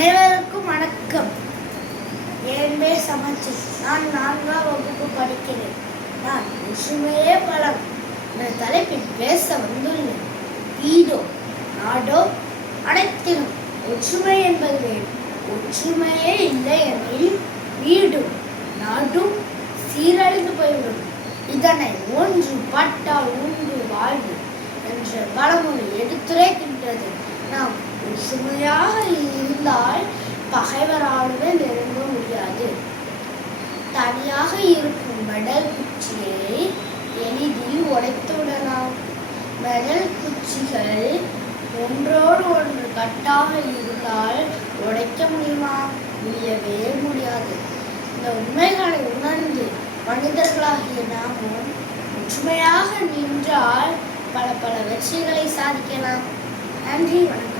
அனைவருக்கும் வணக்கம். என் பேர் சமச்சி. நான் 4ஆம் வகுப்பு படிக்கிறேன். நான் ஒற்றுமையே பலம் என்ற தலைப்பில் பேச வந்துள்ளேன். வீடோ நாடோ அனைத்திலும் ஒற்றுமை என்பது வேண்டும். ஒற்றுமையே இல்லை எனில் வீடும் நாடும் சீரழிந்து போய்விடும். இதனை ஒன்று பட்டால் உண்டு வாழ்வு என்ற பழமொழி எடுத்துரைக்கின்றது. நாம் ஒற்றுமையாக இருந்தால் பகைவராலுமே நெருங்க முடியாது. தனியாக இருக்கும் மெடல் குச்சியை எளிதில் உடைத்து விடலாம். மெடல் குச்சிகள் ஒன்றோடு ஒன்று கட்டாக இருந்தால் உடைக்க முடியுமா? முடியவே முடியாது. இந்த உண்மைகளை உணர்ந்து மனிதர்களாகிய நாமும் ஒற்றுமையாக நின்றால் பல வெற்றிகளை சாதிக்கலாம். நன்றி, வணக்கம்.